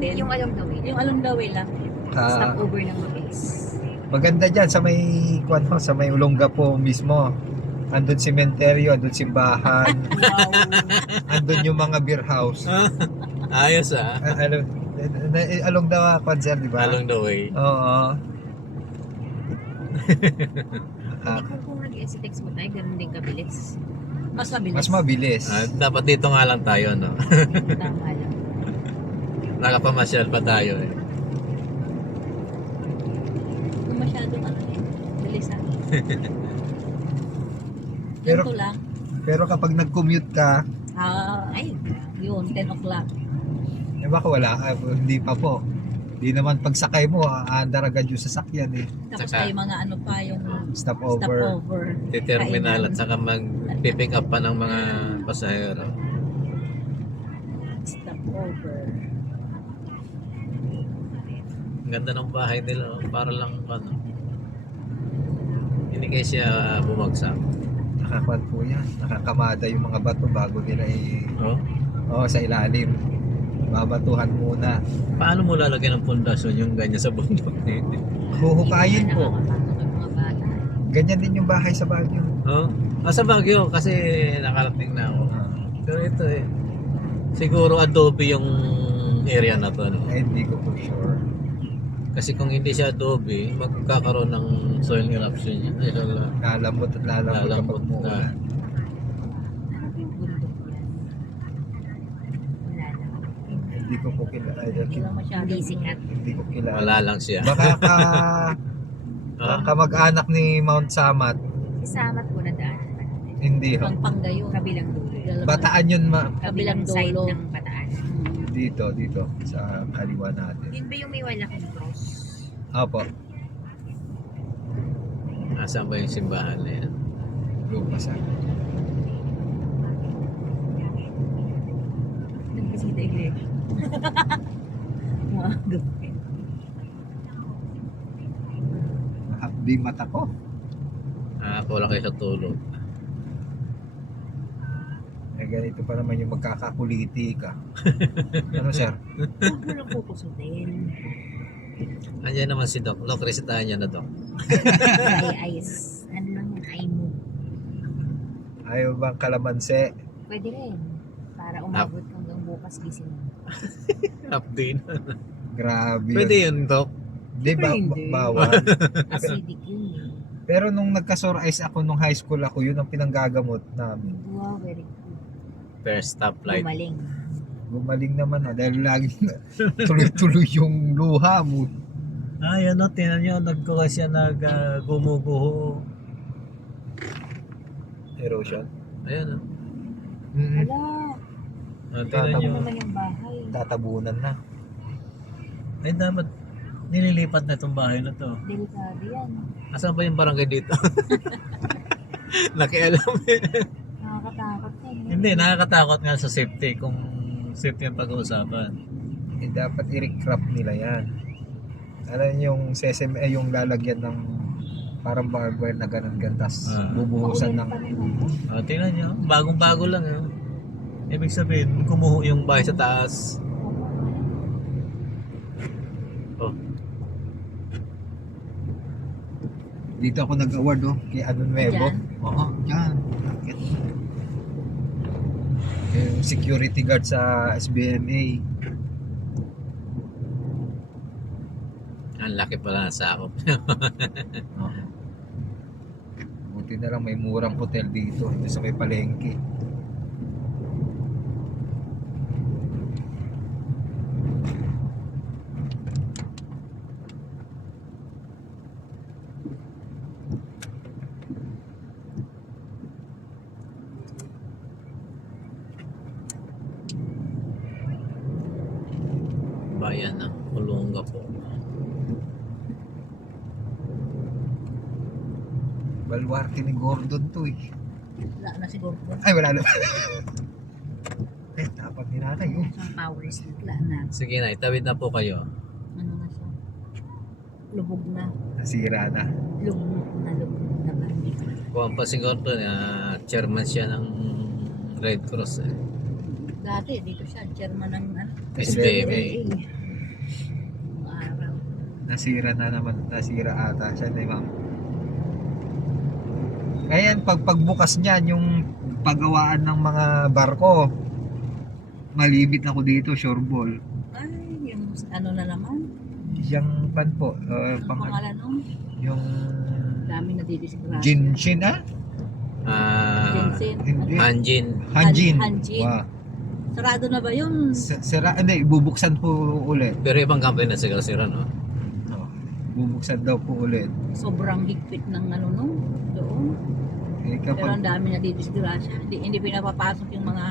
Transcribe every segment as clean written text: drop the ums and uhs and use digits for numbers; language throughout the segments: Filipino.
natin. Yung along the way. Yung along the way lang. Stop Ah, over ng base. maganda dyan sa may sa may Olongapo mismo. Andun sementeryo, andun simbahan, Wow. andun yung mga beer house. Ayos ah. Along the sir, di ba? Along the way. Oo. Hindi kung nag-STX mo tayo, ganun din kabilis. Mas mabilis. Mas mabilis. Dapat dito nga lang tayo, no? Tama lang. Nakapamasyal pa tayo eh. Kung masyadong bilisan. Pero- Ganito lang. Pero kapag nag-commute ka, Ay, yun, 10 o'clock. baka wala, hindi pa po. Di naman pagsakay mo, aandar agad yung sasakyan eh. Tapos Saka- tayo mga ano pa, yung Stopover. stopover. Di terminal Kainan. at saka mag-pick up pa ng mga pasahero. Stopover. Ang ganda ng bahay nila, para lang ano. Hindi kayo siya bumagsak. Nakakwan po yan. Nakakamada yung mga bato bago nila Oh? sa ilalim. Babatuhan muna. Paano mo lalagyan ng pundasyon yung ganyan sa bundok? Huhukayin po. Nakakatakot ang mga bata. Ganyan din yung bahay sa Baguio. Oh? Sa Baguio kasi nakarating na ako. Pero ito eh. Siguro adobe yung area na to. No? Ay, hindi ko po sure. Kasi kung hindi siya adobe, magkakaroon ng soil eruption yan. Lalambot at lalambot kapag Lalambot na. muulan. Yung bundok yan. Wala lang. Hindi ko po kilala. Hindi lang masyadong Hindi sikat. Hindi ko kilala. Wala lang siya. Baka Ah, kamag-anak ni Mount Samat. Isamat ko na daan. Hindi ho. Pampanga yun. Kabilang dulo. Bataan yun Kabilang side dulo. ng Bataan. dito sa kaliwa natin. Yun ba yung may malaking cross? Opo. asan ba yung simbahan na yan? Lupasan. Nagbisita iglesia. Mga gabi. Hapdi mata ko. Kulang kayo sa tulog. Eh, ganito pa naman yung magkakakuliti ka. Ano sir? Huwag mo lang kukusutin. Andiyan naman si Doc. Doc, resetahan niya na Doc. Ay, ayos. Ano lang yung eye mo? Ayaw bang kalamansi? Pwede rin. Para umabot hanggang bukas gising mo. Update. Grabe Pwede yun. yun, Doc. Di ba Hindi. bawal? Acidic yun eh. Pero nung nagka-sore eyes ako nung high school ako, yun ang pinanggagamot namin. Wow, very good. First stoplight. Gumaling. Gumaling naman dahil lagi tuloy-tuloy yung luha mo. Ay, ano, tinan nyo, nagkuha siya gumuguho. Erosion. Ayan, oh. Mm-hmm. Hala, Tinan ano nyo. naman yung bahay? Tatabunan na. Ay, dapat nililipat na itong bahay na to. Delikado yan. Asan ba yung barangay dito? Nakialam eh. Nakakatakot yan. Hindi, nakakatakot nga sa safety kung safety ang pag-uusapan. Eh, dapat i-recrap nila yan. Alam yung sesame, yung lalagyan ng parang barbed wire na ganun gantas. Bubuhusan ng... Tingnan nyo, bagong-bago lang. Ibig sabihin, kumuho yung bahay sa taas. Oh, Dito ako nag-award kay Ano Nuevo. Diyan? Oo, dyan. Bakit? Yung security guard sa SBMA. ang laki pala ng sakop. Oo. Buti na lang may murang hotel dito. Ito sa may palengke. Bayan ng Olongapo. Baluarte ni Gordon to eh. Wala na siguro. Ay, wala na. Eh, dapat ni nanay Ang powers na. Wala na. Sige na, itawid na po kayo. Ano na siya? Lubog na. Nasira na. Lubog na ba? Hindi ko alam. Kung pa siguro to, chairman siya ng Red Cross. Dati, dito siya, chairman ng ano, SBMA. Nasira na naman, nasira ata siya, di ma'am. Ayan, pagbukas niyan, yung paggawaan ng mga barko, malibit ako dito, shoreball. Ay, yung ano na naman. Yung pan po, Ang pangalan nun? yung Dami na didisgrasya. Jinshin, Jensen. Hindi. Hanjin. Hanjin. Hanjin. Wow. Sarado na ba yun? Sira, hindi, bubuksan po ulit. Pero ibang company na sira, no? Oh, bubuksan daw po ulit. Sobrang higpit ng ano nun. Doon. Eh, Pero kapag, ang dami na didisgrasya. Hindi pinapapasok yung mga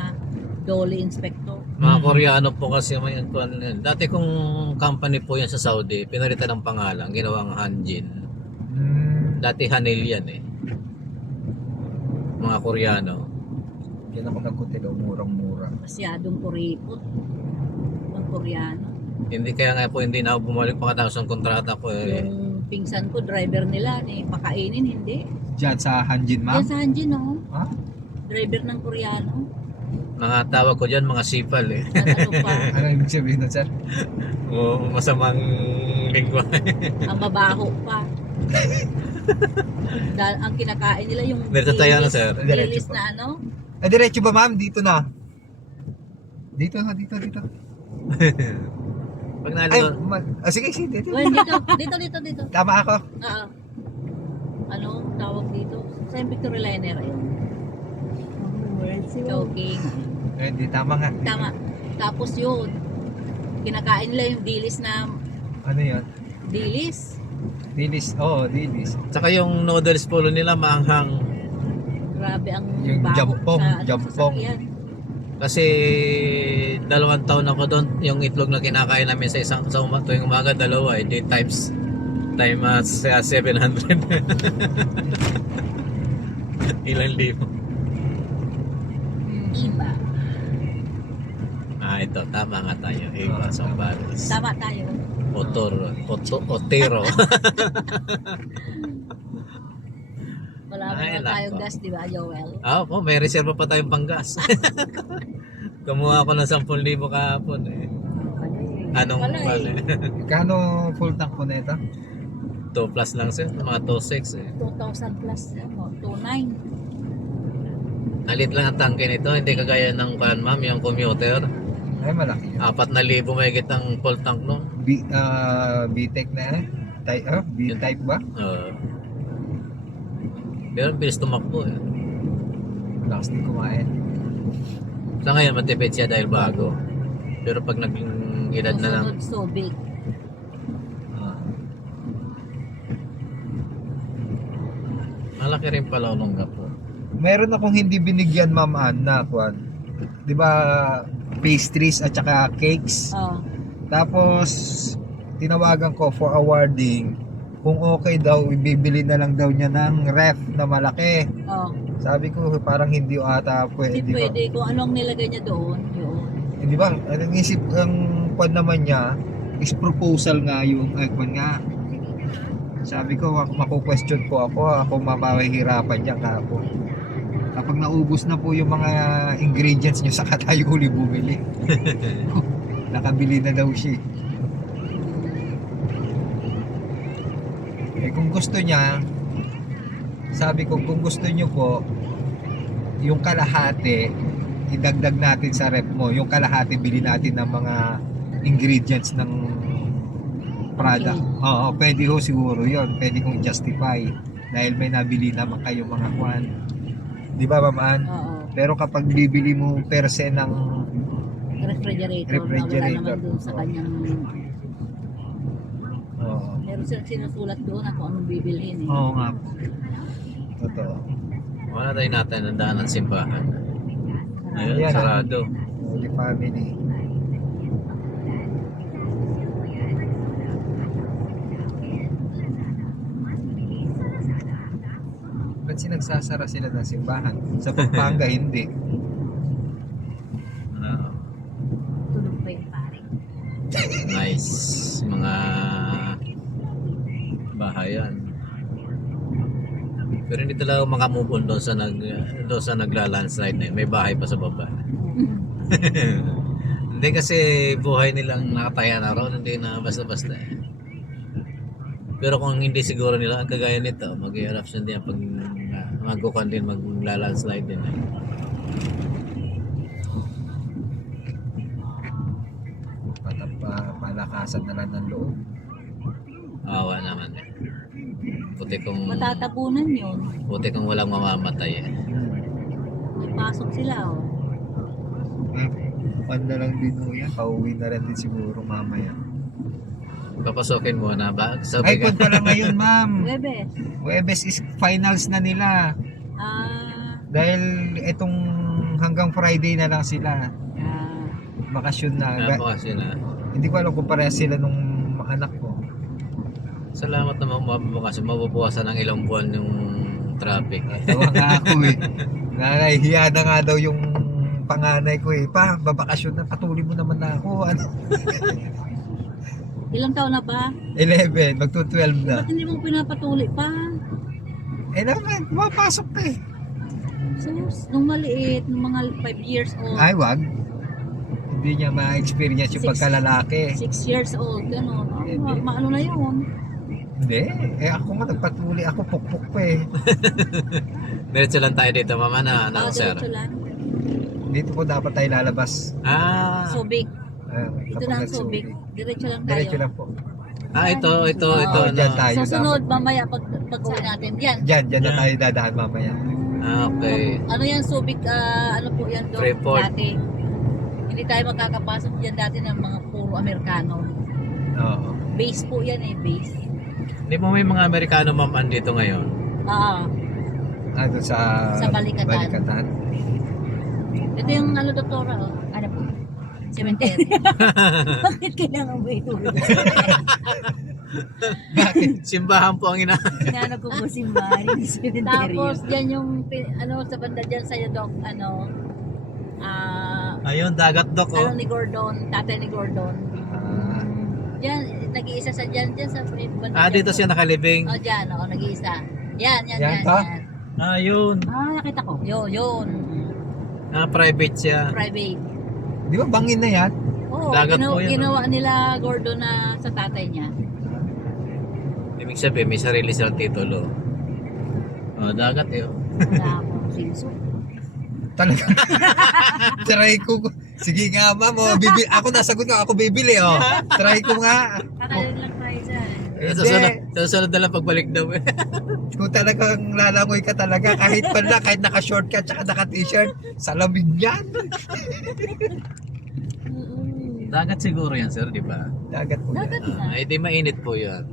dolly inspector. Mga Koreano po kasi may antuan yan. Dati kung company po yan sa Saudi, pinalitan ng pangalan, ginawang Hanjin. Dati Hanil yan eh. Mga Koreano. yan ako nagkunti daw, murang-mura. Masyadong kuripot. Ang Koreano. Hindi kaya nga po hindi na ako bumalik pagkatapos ng kontrata ko eh. Yung pingsan ko, driver nila, pakainin, hindi. Diyan sa Hanjin, ma'am? Yan sa Hanjin, no? Ha? Driver ng Koreano. Mga tawag ko dyan, mga sipal eh. At ano pa, Ano ibig sabihin nun, sir? O masamang lingwa. ang mabaho pa. Dahil ang kinakain nila yung Diretso tayo na, sir. Diretso dilis po. na ano. Diretso ba, ma'am? Dito na. Dito na, dito. Pag Ay, nalito, sige, dito. Well, dito. Tama ako. Oo. Ano tawag dito? Sa Victory Liner yun. Joking. Eh, hindi, tama nga. Tama. Tapos yun, kinakain nila yung dilis na Ano yun? dilis. Dilis. Oo, dilis. saka yung noodles po nila maanghang. Grabe ang Yung baho jampong, sa jampong. sasakyan. Kasi 2 taon ako doon, yung itlog na kinakain namin sa isang tuwing umaga, dalawa eh, di times 700. Ilang libo. Iba. Ito, tama nga tayo. Iba, Sambales. Tama tayo. Otero. Wala Ay, naman tayong nako. gas, di ba, Joel? Po, may reserva pa tayong panggas. Kumuha ako ng 10,000 kahapon eh. Anong Wala eh. pala? Kano full tank po na ito? 2 plus lang sir, mga 2.6 eh. 2,000 plus, ano, 2,900. Nalit lang ang tangke nito, hindi kagaya ng kan ma'am, yung commuter. Ay, malaki yun. 4,000 mahigit ang full tank no. B-Tech na eh. B-Type ba? Pero bilis tumakbo eh. Lakas din kumain. Sa ngayon matipid siya dahil bago. Pero pag naging edad na lang, Susunod, so big. malaki rin pala ulongga po. Meron akong hindi binigyan, Ma'am Ann, na kwan. 'Di ba pastries at saka cakes? Oh. Tapos tinawagan ko for awarding. Kung okay daw, ibibili na lang daw niya ng ref na malaki. Oh. Sabi ko parang hindi ata pwede. Hindi pwede. Kung anong nilagay niya doon, yun. Hindi ba? Ang isip ang kwan naman niya is proposal nga yung kwan nga. Sabi ko, mako-question po ako mamahihirapan diyan kako. Kapag naubos na po yung mga ingredients niyo, saka tayo uli bumili. Nakabili na daw siya. Eh kung gusto niya, sabi ko kung gusto niyo po, yung kalahati, idagdag natin sa rep mo. Yung kalahati, bili natin ng mga ingredients ng product. Oo, pwede ho siguro yon. Pwede kong justify. Dahil may nabili naman kayo mga kwan. Di ba, Ma'am Ann? Oo. Pero kapag bibili mo per se ng Refrigerator. Refrigerator. Na wala naman doon sa kanyang... Oo. Meron silang sinusulat doon na kung anong bibilhin eh. Oo nga po. Totoo. Wala tayo natin ang daan ng simbahan. Ayun, Ayan, sarado. Holy Family. Ba't sinagsasara sila ng simbahan? Sa Pampanga, hindi. Tulog pa yung pare. Nice. Mga bahayan. Pero hindi talaga makamove on doon sa nagla-landslide na yun. May bahay pa sa baba. Hindi kasi buhay nilang nakataya na ron, hindi na basta-basta eh. Pero kung hindi siguro nila ang kagaya nito, mag-eruption din pag magkukan din, maglalandslide din. Palakasan na lang ng loob. Awa naman eh. Puti kung walang mamamatay eh. May pasok sila oh. Pan na lang din ho yan. Pauwi na rin din siguro mamaya. Papasokin mo na ba? Ay, kung pala ngayon, ma'am. Webes. Webes is finals na nila. Dahil itong hanggang Friday na lang sila. Bakasyon na. Kasi na. Hindi ko alam kung parehas sila nung anak ko. Salamat naman kasi mabubuwasan ng ilang buwan yung traffic. Tawa nga ako eh. Nakahiya na nga daw yung panganay ko eh. Pa, babakasyon na. Patuloy mo naman na ako. Ano? Ilang taon na ba? 11, magto-12 na. Ba't hindi mo pinapatuloy pa? Eh naman, mapasok ka eh. So, nung maliit, nung mga 5 years old, Ay, wag. Hindi niya ma-experience yung 6 pagkalalaki. 6 years old, gano'n. Maano na yun? Hindi. Eh ako nga nagpatuloy. Ako pukpuk pa eh. Diretso lang tayo dito, mama na, sir. Diretso lang. Dito po dapat tayo lalabas. Subic. Ito Kapag na ang nagsubik. Subic. Diretso lang tayo. Diretso lang po. Ito. Dyan tayo. Susunod, mamaya pag-uwi natin. Yan. Dyan na tayo dadaan mamaya. Okay. Ano yan, Subic, ano po yan doon Freeport. dati. Hindi tayo makakapasok dyan dati ng mga puro Amerikano. Oo. Base po yan eh, base. Hindi mo may mga Amerikano ma'am andito ngayon? Doon sa Balikatan. Ito yung ano, doktora, oh. Ano po? Cemetery. Bakit kailangan ba ito? Simbahan po ang ina. Sinano ko po simbahan yung cemetery. Tapos dyan yung, sa banda dyan sa'yo, Doc, Ayun, dagat dok oh. ni Gordon, tatay ni Gordon. Diyan, nag-iisa sa dyan sa banda. Dito siya nakalibing. Dyan, nag-iisa. Yan. Ayun. Nakita ko. Yun. Private siya. Private. Di ba bangin na yan? Oo, Dagat po yan, ginawa nila Gordon na sa tatay niya. Ibig sabihin, may sarili silang titulo. Dagat eh. Wala akong sinso. Talaga. Try ko. Sige nga ma'am. Ako nasagot nga. Ako bibili oh. Try ko nga. Kakain lang tayo dyan. Susunod na lang pagbalik daw eh. Kung talagang lalangoy ka talaga, kahit naka-short ka tsaka naka-t-shirt, salamig yan. Dagat siguro yan sir, di ba? Dagat po Dagat yan. na. Di mainit po yan.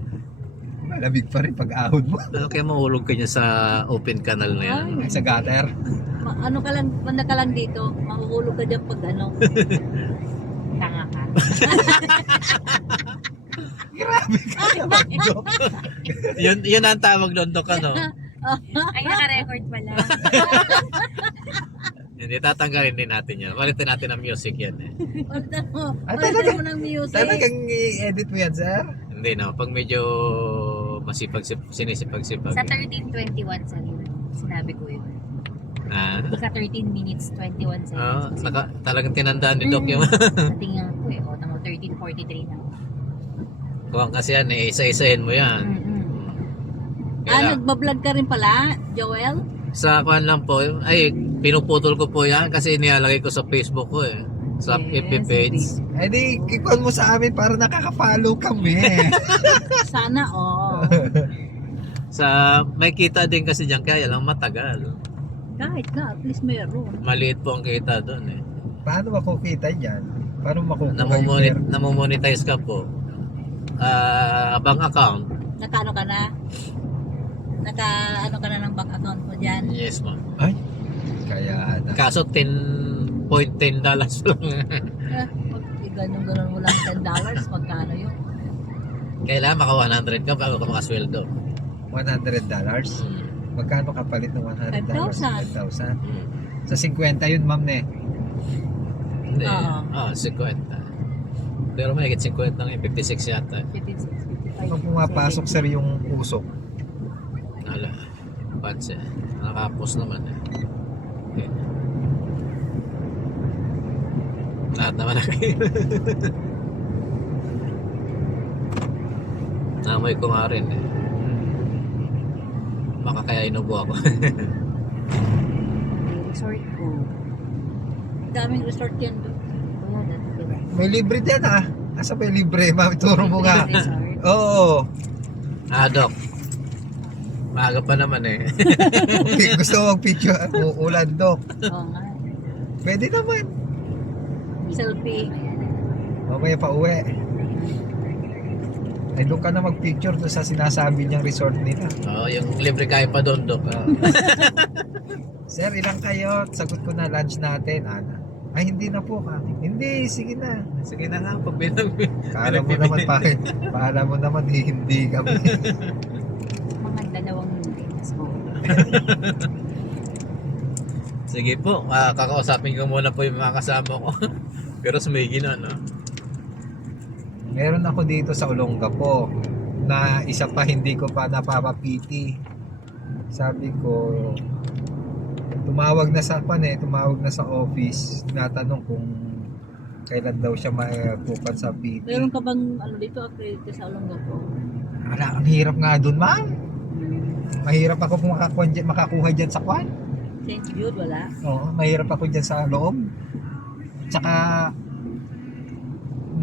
Malamig pa rin pag ahon mo. Kaya mahulog ka niya sa open canal na yan. Sa gutter. Banda ka lang dito, mahuhulog ka dyan pag Tanga ka. Grabe ka. Yun ang tawag doon, Dok, ano? Ay, naka-record pala. Hindi, tatanggalin din natin yan. Palitin natin ang music yan eh. Palitan mo ng music. Talagang i-edit mo yan, sir? Hindi na, pag medyo sinisipag-sipag. Sa 13:21 sinabi ko yun. Ika 13 minutes 21 seconds. Talagang tinandaan ni Doc yung... Natingnan ko eh. O, tamo 13:43 na. Kung kasi yan, isa-isahin mo yan. Nagbablog ka rin pala, Joel? Sa kuhan lang po, pinuputol ko po yan kasi nilalagay ko sa Facebook ko eh. Sa FB page. Ay di, kikuhan mo sa amin para nakaka-follow kami. Sana, May kita din kasi dyan, kaya lang matagal. Kahit na, at least meron. Maliit po ang kita doon eh. Paano makukita dyan? Paano makukuha yung Namomonetize ka po. Bank account. Naka-ano ka na? Naka-ano ka na ng bank account mo dyan? Yes ma'am. Ay, kaya na. Kaso $10.10 lang. Ganun mo lang $10, magkano yun? Kailangan maka 100 ka bago ka makasweldo. $100? Magkano kapalit ng $100? 5,000. 5,000. Sa 50 yun, ma'am ne. Hindi. Oo. 50. Pero may higit 50 lang, 56 yata. 56, 55. Kung pumapasok sir yung usok. Hala. Panse. Nakapos naman eh. Okay. Lahat naman na kayo. Namoy ko nga rin eh. Baka kaya inubo ako. Resort ko. Daming resort yan doon. Wala na, diba? May libre din ah. Asa ba yung libre? Turo mo nga. Resort. Oo. Dok. Maaga pa naman eh. Okay, gusto mo mag-picture? Ulan, Dok. Oo nga. Pwede naman. Selfie. Mamaya pa uwi. Ay, doon ka na mag-picture doon sa sinasabi niyang resort nila. Oo, yung libre kayo pa doon, Dok. Sir, ilang kayo? Sagot ko na lunch natin. Ana. Ay, hindi na po kami. Hindi, sige na. Sige na nga, pag binang Kala mo naman, paala mo naman, hindi kami. Mga 2 minutes ko. Sige po, kakausapin ko muna po yung mga kasama ko. Pero sumigi na, no? Meron ako dito sa Olongapo na isa pa hindi ko pa napapapiti. Sabi ko, tumawag na sa office, tinatanong kung kailan daw siya maipupan sa PT. Meron ka bang ano dito, accredited sa Olongapo? Ala, ang hirap nga dun, ma'am. Mahirap ako kung makakuha dyan sa kwan. St. Jude, wala. Oo, mahirap ako dyan sa loob. Tsaka,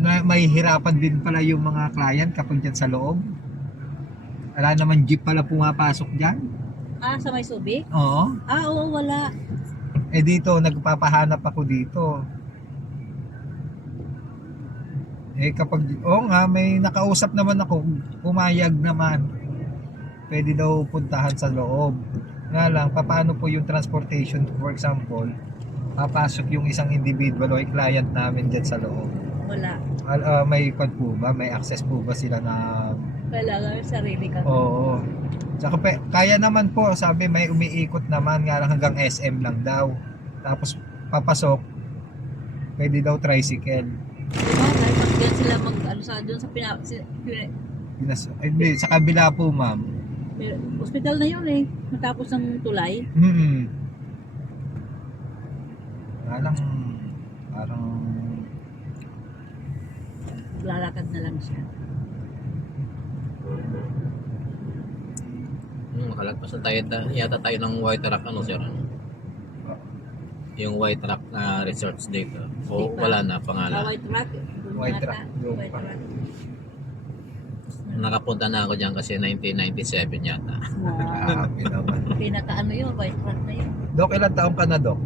mahihirapan din pala yung mga client kapag dyan sa loob. Wala naman jeep pala pumapasok dyan. Ah, sa may Subic? Oo. Ah, oo, wala. Eh dito, nagpapahanap ako dito. Eh kapag, oo nga, may nakausap naman ako, pumayag naman. Pwede daw puntahan sa loob. Nga lang, paano po yung transportation, for example, papasok yung isang individual o yung client namin dyan sa loob. Wala. May pad po ba? May access po ba sila na... Kailangan sarili ka. Oo. Tsaka kaya naman po, sabi may umiikot naman nga lang hanggang SM lang daw. Tapos papasok, pwede daw tricycle. Dahil pag yan sila ano sa doon sa Hindi, sa kabila po ma'am. hospital na yun eh. Matapos ng tulay. Parang Lalakad na lang siya. Makalagpasan tayo, yata tayo ng white rock, ano sir? Yung white rock na resorts dito. O Di pa. wala na pangalan. White Rock. doon White yata. Rock, doon White pa. Rock. Nakapunta na ako dyan kasi 1997 yata. Wow. grabe naman. Pinaka-ano yun, White Rock na yun. Dok, ilang taong ka na, Dok?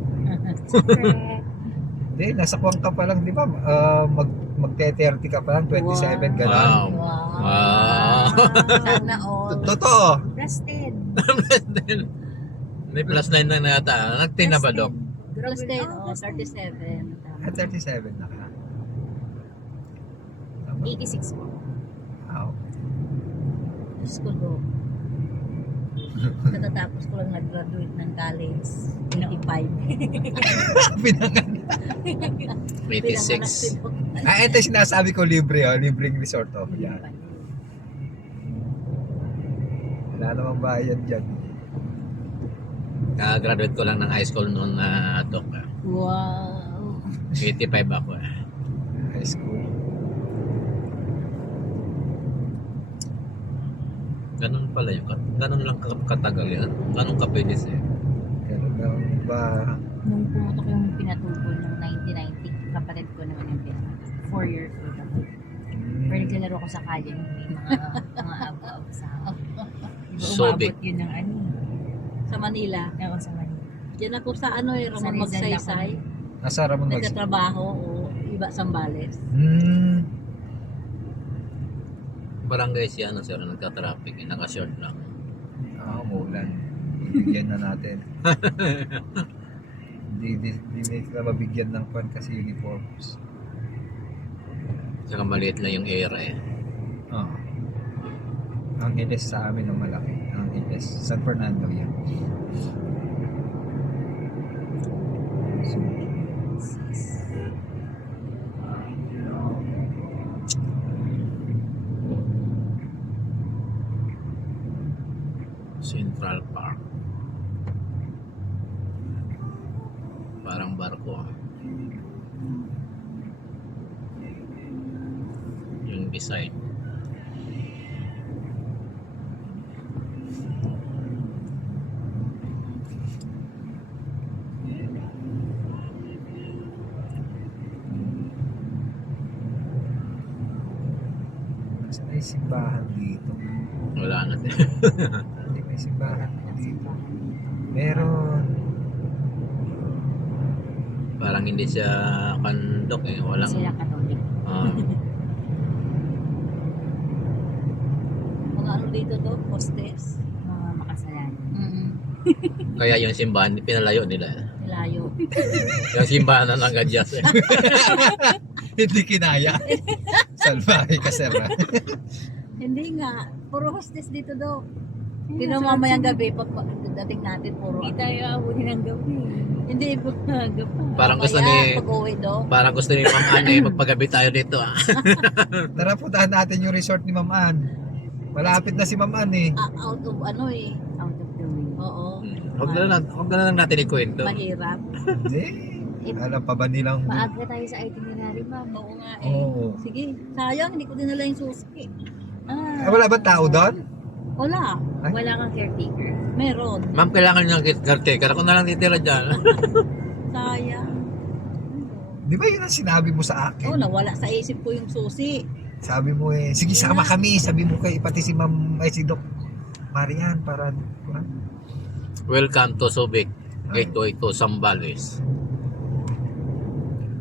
Hindi, nasa kuwang ka pa lang, di ba? Magte-30 ka pa lang, 27, Wow. gano'n. Wow. Wow. Sana all. Totoo. Rested. May plus 9 na yata. Nag-10 na ba, Dok? Plus 10, oh, 37. At 37 na ka. 86 po. Wow. Diyos ko do. Katatapos ko lang nag-graduate ng college. 85. Pinangan. 86. Ito sinasabi ko libre, oh. Libreng resort, oh. Yan. Wala namang bayad dyan. Graduate ko lang ng high school noon na Dok. Wow. 85 ako. High school. Ganun pala yun. Ganun lang katagal yan. Ganun kapedis eh. Ganun lang ba? Nung pumutok yung pinatugol ng 1990, kapatid ko naman yung pinatugol. 4 years old ako. Pero naglalaro ko sa kalye nung may mga abo-abo sa ako. Di ba Subic. umabot yun ng ano? Sa Manila. Ako sa Manila. Diyan ako sa ano eh, Sa Ramon Rizal Magsaysay. Nasa Ramon Magsaysay. Nagkatrabaho o iba Sambales. Barangay si ano sir, nagka-traffic. Naka-short lang. Umulan. Bibigyan na natin. Hindi sila mabigyan ng pan kasi uniforms. Saka maliit lang yung era eh. Oo. Ang Iles sa amin ang malaki. Ang Iles. San Fernando yan. Central Park. Parang barko. Yung design. may simbahan dito. Wala na. Hindi may simbahan dito. Meron. Parang hindi siya kandok eh. Walang... Sila Katolik. ah, Mga ano dito to, hostess. Mga makasalanan. kaya yung simbahan, pinalayo nila. Nilayo. Yung simbahan na nag-adjust eh. Hindi kinaya. Salbahe ka, sir. Ha? Hindi nga, puro hostess dito daw. Tino mamayang gabi, pag dating natin, puro Hindi tayo abutin ng gabi. Hindi, pag gabi. Parang gusto ni... Pag-uwi daw. Parang gusto ni Ma'am Anne, magpagabi tayo dito ah. Tara, puntahan natin yung resort ni Ma'am Ann. Malapit na si Ma'am Ann eh. Out of ano eh. Out of the way. Oo. Huwag na lang natin ikwento. Mahirap. Hindi. Alam pa ba nilang... Maaga tayo sa itinerary, ma'am. Oo nga eh. Oo. Sige, sayang, hindi ko dinala yung susi. Eh, wala ba tao doon? Wala. Ay? Wala kang caretaker. Meron. Ma'am, kailangan nyo ng caretaker. Ako na lang titira dyan. Sayang. Di ba yun ang sinabi mo sa akin? Oo, nawala sa isip ko yung susi. Sabi mo eh, sige sama kami. Sabi mo kay pati si Ma'am, ay si Doc Marian para... Welcome to Subic. Gateway to Zambales.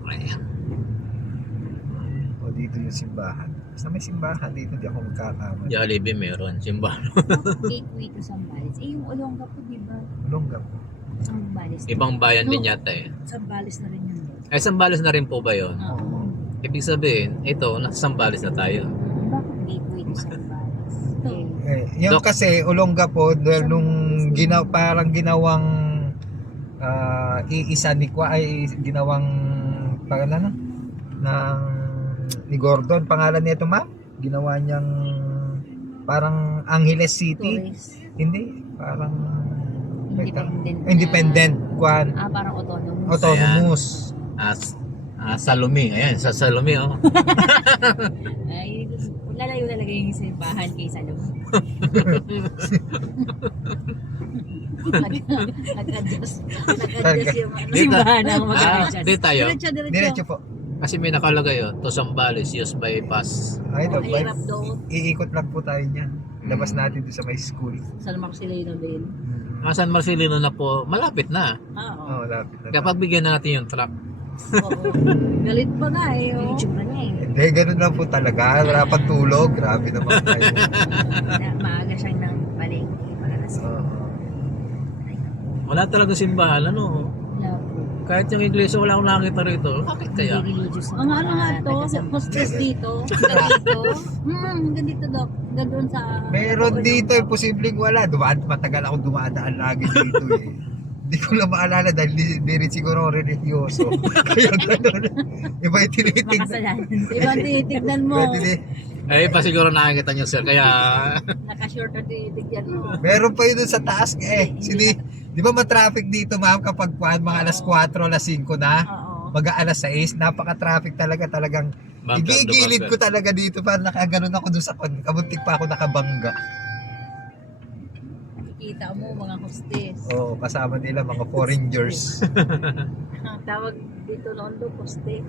Ayan. O dito yung simbahan. Basta may simbahan dito, di ako magkakamali. Jollibee meron. Simbahan. Gateway to Zambales. Eh, yung Olonga po, di ba? Longga. Zambales. Ibang bayan din yata eh. Sambales na rin yun. Ay, Zambales na rin po ba yun? Oo. Ibig sabihin, ito, nasa Zambales na tayo. Bakit gateway to Zambales? Yung Doc. kasi Olongga po, dahil nung parang ginawang iisa ni Kwa ay ginawang pangalan ng ni Gordon, pangalan nito ma'am, ginawa niyang parang Angeles City. Tourist. Hindi, parang Independent. kwan, Parang autonomous. autonomous. Salumi. Ayan, sa Salumi oh. Ay, lalayo talaga yung simbahan kay Salom. Nag-adjust. Nag-adjust yung ano. Dito. Simbahan ang mag-adjust. Dito tayo. Diretso, diretso. Diretso po. Kasi may nakalagay oh, to Zambales, used by pass. Ay, ito, Mahirap doon. iikot lang po tayo niyan. Labas natin doon sa may school. San Marcelino din. San Marcelino na po, malapit na. Oo. Oh, lapit na. Kapag bigyan na natin yung truck. Oo. Galit pa nga eh. Yung Oh. itsura niya eh. Hindi, ganun lang po talaga. Wala pang tulog. Grabe naman tayo. Maaga siyang nang palengke para nasa. Wala talaga simbahan, ano? Wala po. Kahit yung iglesia, wala akong nakita rito. Bakit kaya? Hindi religious Ang ano nga to, hostess dito. Dito. Ganito daw. Gandun sa... Meron dito, posibleng wala. Matagal ako dumadaan lagi dito eh. Hindi ko lang maalala dahil di rin siguro religyoso. Kaya gano'n. Iba yung tinitignan. Makasalanan. Ibang tinitignan mo. Eh, pa siguro nakakita niyo sir, kaya... Naka-short na tinitignan mo. Meron pa yun dun sa taas eh. Di ba ma-traffic dito ma'am kapag mga alas 4, alas 5 na? Oo. Mag alas 6, napaka-traffic talagang Bumper to igigilid bumper. ko talaga dito para nakaganon ako dun sa kabuntik pa ako nakabangga. Nakikita mo mga hostess. Oo, kasama nila mga foreigners. Tawag dito Londo, hostess.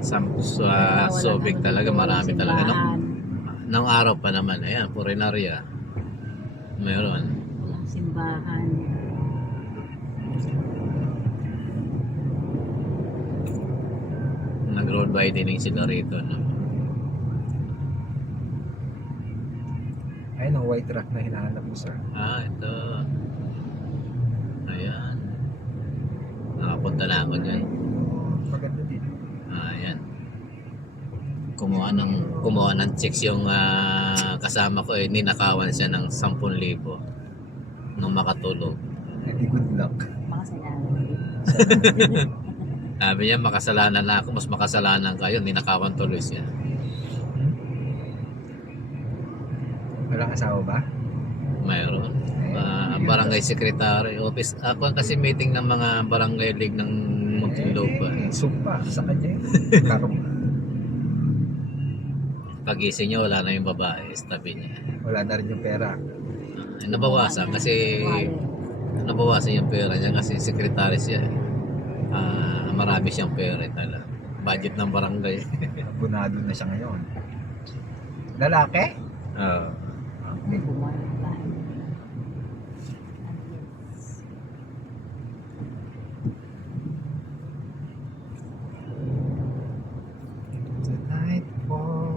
Sa Walang Subic ano talaga, dito, marami talaga. simbahan. Nang araw pa naman, ayan, Purinaria. Mayroon. Walang simbahan. Nag-road widening sila rito. No? Ayun ang white truck na hinahanap mo sir. Ito. Ayan. Nakapunta na ako dyan. Maganda din. Ayan. Kumuha ng chicks yung kasama ko eh. Ninakawan siya ng 10,000 nung makatulog. Hindi good luck. Makasalanan. Sabi niya, makasalanan na ako. Mas makasalanan kayo. Ninakawan tuloy siya. Walang asawa ba? Mayroon. Barangay Secretary Office. Ako kasi meeting ng mga barangay league ng Muntinlupa. Sumpa sa kanya yun. Karong Pagising niya, wala na yung babae. Tabi niya. wala na rin yung pera. Nabawasan kasi nabawasan yung pera niya kasi secretary siya. Marami siyang pera talaga. budget ng barangay. Abonado na siya ngayon. Lalaki? Oo. Okay. Bumalik ba? Tonight fall.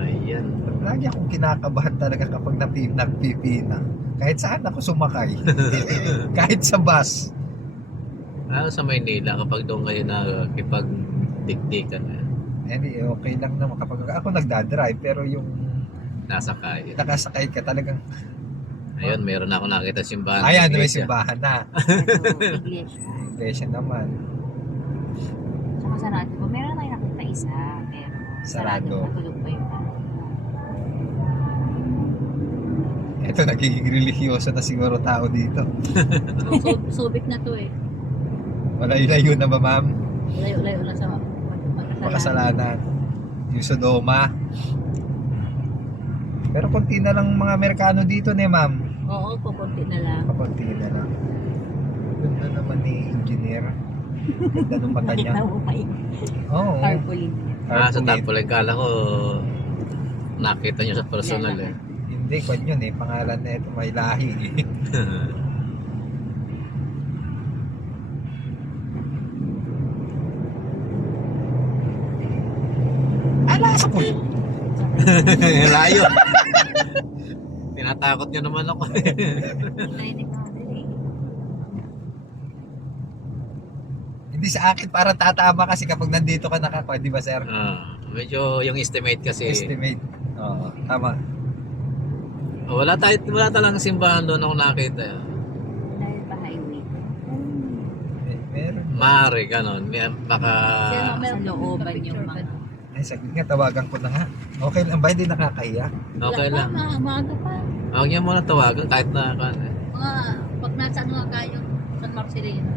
Ayan. Lagi akong kinakabahan talaga kapag nagpipina. Kahit saan ako sumakay. Kahit sa bus. Sa Maynila, kapag doon kayo nakipag-diktikan na, Hindi, okay lang naman kapag ako nagdadrive. Pero yung nasa kaya. nakasakay ka talagang, Ayun, meron ako nakita simbahan. ayan, may Iglesia. simbahan na. Pero iglesia. Iglesia naman. Tsaka sarado pa. Meron na tayo nakita isa. Pero Sarado. Natulog pa yung Ito, nagiging religyoso na siguro tao dito. Subic na to eh. Malayo-layo na ba, ma'am? Layo-layo lang sa Makasalanan. Yung Sodoma. Pero konti na lang mga Amerikano dito ne, ma'am. Oo, pupunti na lang. Kapunti na lang. Ganda naman ni engineer. Ganda ng mata niya. Nakita mo pa yung Oo. tarpaulin niya. Sa Tarpaulin. tarpaulin, kala ko nakita nyo sa personal eh. Hindi, kwan yun eh. Pangalan na ito, may lahi eh. Ala, sa po. Layo. Tinatakot nyo naman ako. Tayo ni Padre. Hindi sa akin, parang tatama kasi kapag nandito ka nakakwa, di ba sir? Medyo yung estimate kasi. Estimate. Oo, tama. Wala talagang simbahan doon ako nakita. Dahil pa highway. Meron. Mare, ganon. Baka... Sa looban yung mga... Ay, saglit nga, tawagan ko na nga. Okay lang ba? Hindi nakakahiya. Okay lang. Maaga pa. Huwag niya muna tawagan kahit na... Mga, pag nasa ano nga kayo, San Marcelino.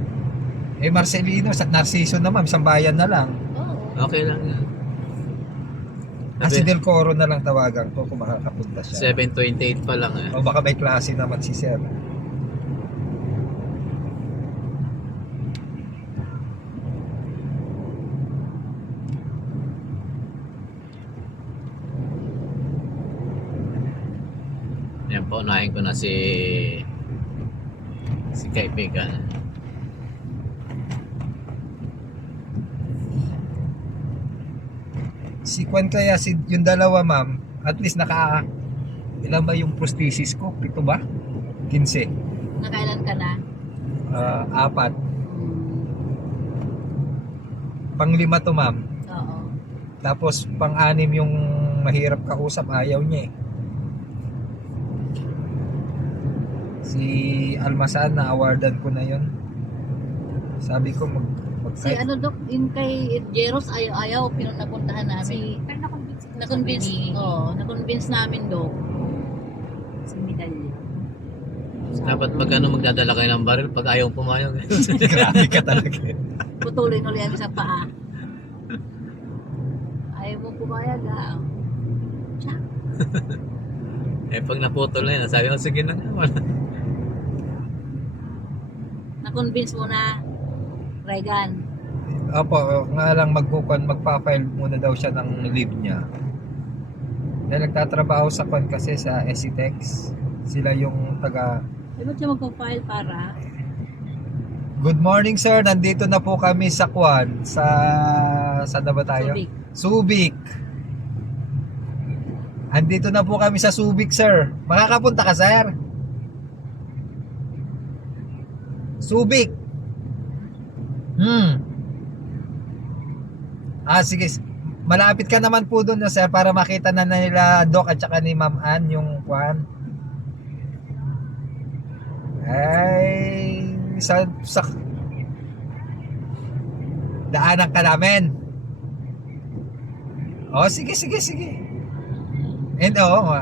Eh, Marcelino, sa Narciso naman, isang bayan na lang. Oo. Okay lang yan. Si Del Coro na lang tawagan ko kung makakapunta siya. 7:28 pa lang eh. O baka may klase naman si sir. Yan po, unahin ko na si kaibigan. Si Kwan kaya, yung dalawa ma'am, at least ilan ba yung prosthesis ko? 7 ba? 15. Nakailan ka na? 4. Pang-5 to ma'am. Oo. Tapos pang-6 yung mahirap kausap, ayaw niya eh. Si Almasan, na-awardan ko na yon. Sabi ko Si ano dok, yung kay Jeros ayaw, napuntahan namin. Pero na-convince ko. Na-convince namin dok. Si Medallion. Dapat magdadala kayo ng baril pag ayaw pumayag. Grabe ka talaga. Putulin ulit ang isang paa. Ayaw mo pumayag ha. Tsak. Pag naputol na yun, sabi ko, sige na nga. Na-convince mo na, Regan. Opo, nga lang magpa-file muna daw siya ng leave niya. Dahil nagtatrabaho sa Kwan kasi sa SCTEX. Sila yung taga... Eh, ba't siya magpa-file para? Good morning sir, nandito na po kami sa Kwan. Saan na ba tayo? Subic. Subic. Andito na po kami sa Subic sir. Makakapunta ka sir? Subic. Sige. Malapit ka naman po doon sir para makita na nila Doc at saka ni Ma'am Ann yung Kwan. Ay, sa daanan ka namin. Sige. And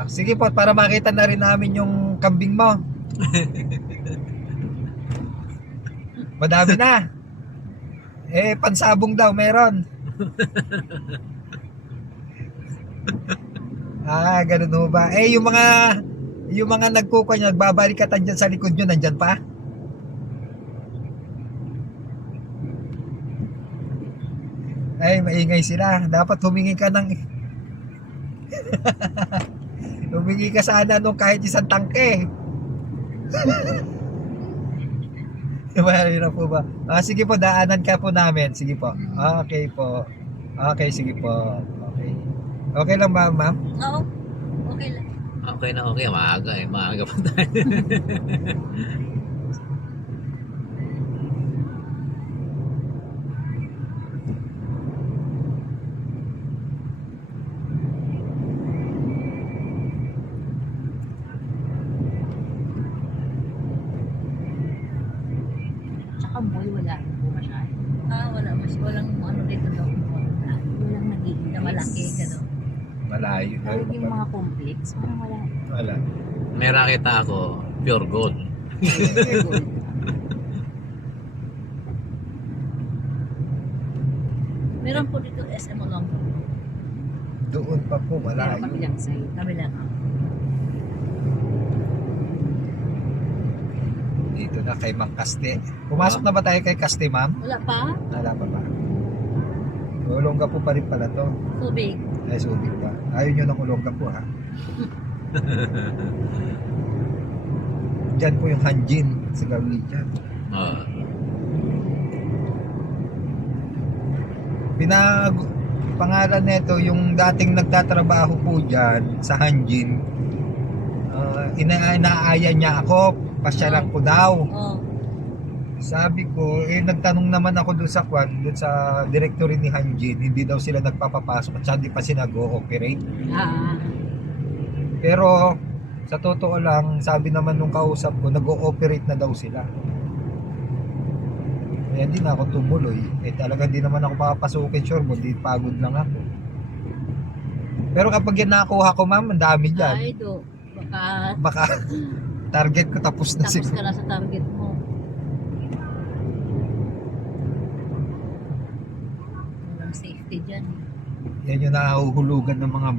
sige po para makita na rin namin yung kambing mo. Madami na. Pansabong daw meron. Ganun ho ba? Yung mga nagkukuha nagbabarikatan dyan sa likod nyo, nandyan pa? Ay, maingay sila. Dapat humingi ka ng... humingi ka sana nung kahit isang tangke. Mahirap po ba? Sige po, daanan ka po namin. Sige po. Okay po. Okay, sige po. Okay. Okay lang ba, ma'am? Oo. Okay lang. Okay na okay, maaga eh. Maaga pa tayo. Tsaka boy, wala rin po masyado. Walang ano dito daw. Walang nagiging Na malaki, gano'n. Malayo. Tawag yung mga complex, parang wala. Wala. May rakita ako, pure gold. Meron po dito SM Olongo. Doon pa po, Pero malayo. kabilang side. Kami lang. Dito na kay Mang Kaste. Pumasok na ba tayo kay Kaste, ma'am? Wala pa. Wala pa ba? Ulongga po pa rin pala to. Tubig. Ay, subig pa. Ayaw nyo ng Ulongga po, ha? Diyan po yung Hanjin sa Gawli dyan. Oh. Pangalan nito yung dating nagtatrabaho po dyan sa Hanjin. Inaaya niya ako, pasyalan ko daw. Oh. Sabi ko, nagtanong naman ako doon sa doon sa directory ni Hanjin, hindi daw sila nagpapapasok at saka hindi pa sila nag-ooperate. Pero sa totoo lang, sabi naman nung kausap ko, nag-ooperate na daw sila. Kaya hindi na ako tumuloy. Talaga hindi naman ako papapasukin, sure, hindi pagod lang ako. Pero kapag yan nakuha ko, ma'am, ang dami dyan. Ay, do. Baka Baka target ko tapos na tapos siguro. ka na sa target mo. Walang safety dyan. Yan yung nahuhulugan ng mga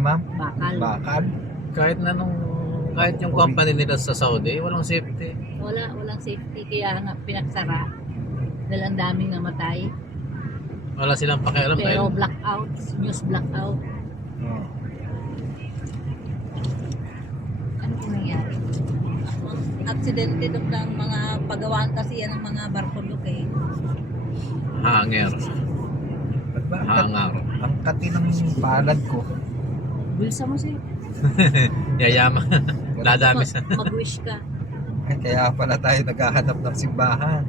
ma'am. Bakal. Bakal. Kahit yung company nila sa Saudi, walang safety. Walang safety. Kaya nga pinagsara. Dahil ang daming namatay. Wala silang pakialam Pero dahil blackouts, news blackout. Oh. Ano po nangyari? Aksidente doon ng mga pagawaan kasi yan ng mga barko doon eh. hanger. Ba't ba? Hangar. Ang kati ng palad ko. Bulsa mo siya. Yayaman. Dadami sa... Mag-wish ka. Ay, kaya pala tayo naghahanap ng simbahan.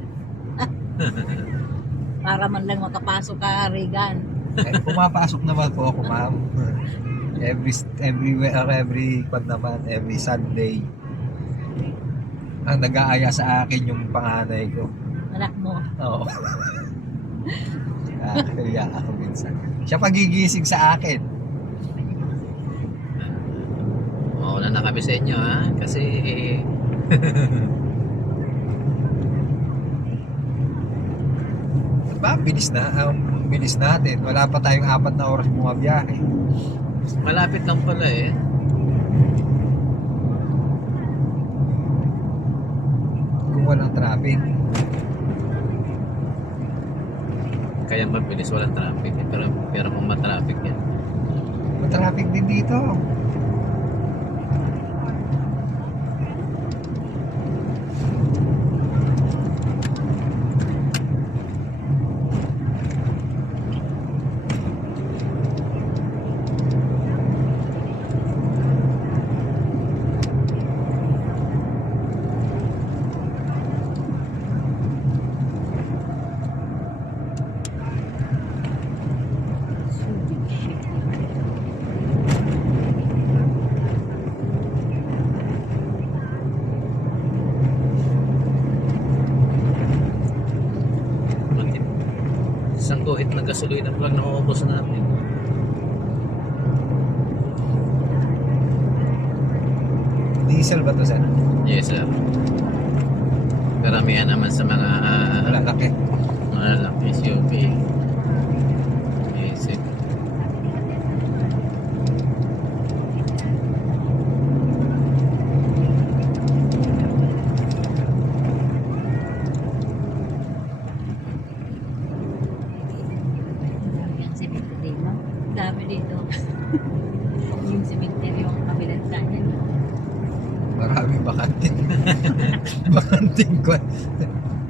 Para man lang makapasok ka, Regan. Ay, pumapasok naman po ako, ma'am. Every Sunday. Ang nag-aaya sa akin yung panganay ko. Anak mo. Oo. Kaya ako minsan. Siya pagigising sa akin. Mauna na kami sa inyo ha. Kasi... Diba? Bilis na. Ang bilis natin. Wala pa tayong 4 na oras bumabiyahe. malapit lang pala eh. Kung walang traffic. Kaya mabilis walang traffic. Pero kung matraffic yan. Matraffic din dito. Isang guhit na gasolina lang nauubos natin. Diesel ba to, sir? Yes sir. Karamihan naman sa mga Malalaki. malalaki SUV. Isip.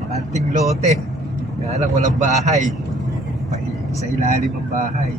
Bakanting lote. Kaya lang walang bahay. Sa ilalim ang bahay.